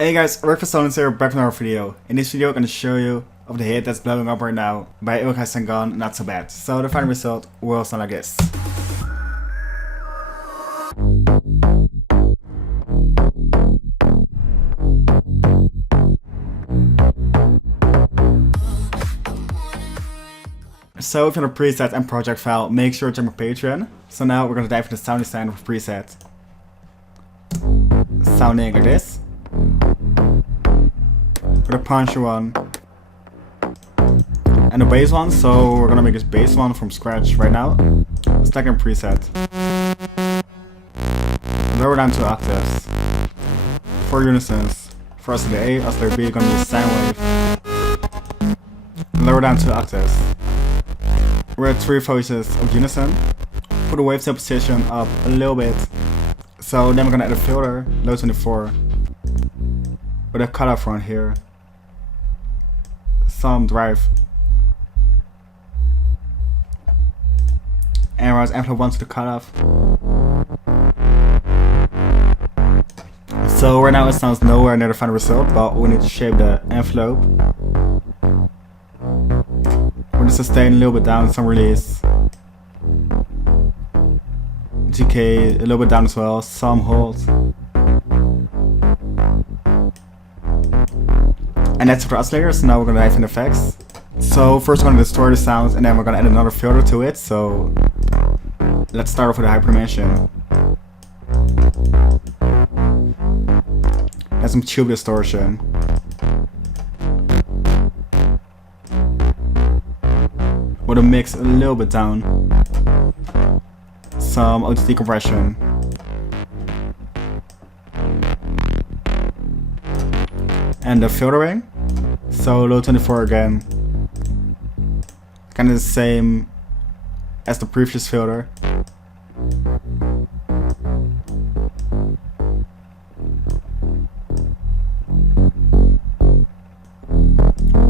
Hey guys, Rick for Sonance here, back from another video. In this video I'm going to show you of the hit that's blowing up right now by Ilkay Sencan, Not So Bad. So the final result will sound like this. So if you have a preset and project file, make sure to check my Patreon. So now we're going to dive into the sound design of a preset. Sounding like this. For the punch one and the bass one, so we're gonna make this bass one from scratch right now. Second preset. Lower down 2 octaves. 4 unisons. For oscillator A, oscillator B, gonna be a sine wave. Lower down 2 octaves. We're at 3 voices of unison. Put the wave position up a little bit. So then we're gonna add a filter, low 24. With a cutoff front here. Some drive. And we're envelope 1 to the cutoff. So right now it sounds nowhere near the final result, but we need to shape the envelope. We're gonna sustain a little bit down, some release. GK a little bit down as well, some hold. And that's for the oscillators. Now we're gonna dive in effects. So first we're gonna distort the sounds and then we're gonna add another filter to it. So let's start off with a hyperdimension. Add some tube distortion. With a mix a little bit down. Some OTT compression. And the filtering. So low 24 again. Kind of the same as the previous filter.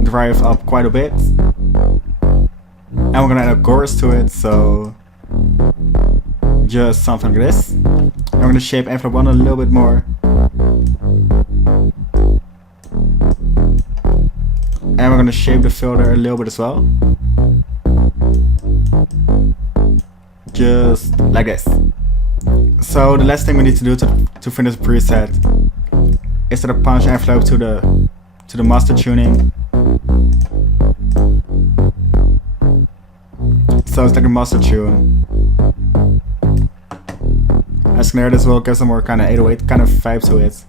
Drive up quite a bit. And we're gonna add a chorus to it, so just something like this. And we're gonna shape envelope 1 a little bit more. And we're gonna shape the filter a little bit as well. Just like this. So the last thing we need to do to finish the preset is to punch envelope to the master tuning. So it's like a master tune. I snared as well, give some more kind of 808 kind of vibe to it.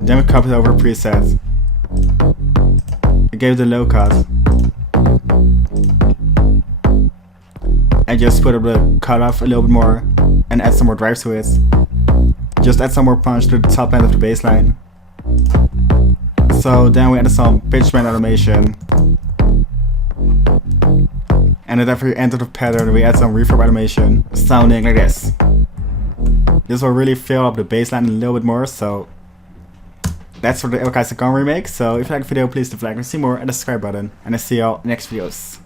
Then we copied over a preset. I gave the low cut. And just put up the cutoff a little bit more and add some more drive to it. Just add some more punch to the top end of the bass line. So then we added some pitch bend automation. And at every end of the pattern we add some reverb automation, sounding like this. This will really fill up the bass line a little bit more, so that's for the Ilkay Sencan remake. So if you like the video, please leave a like and see more and the subscribe button. And I see y'all next videos.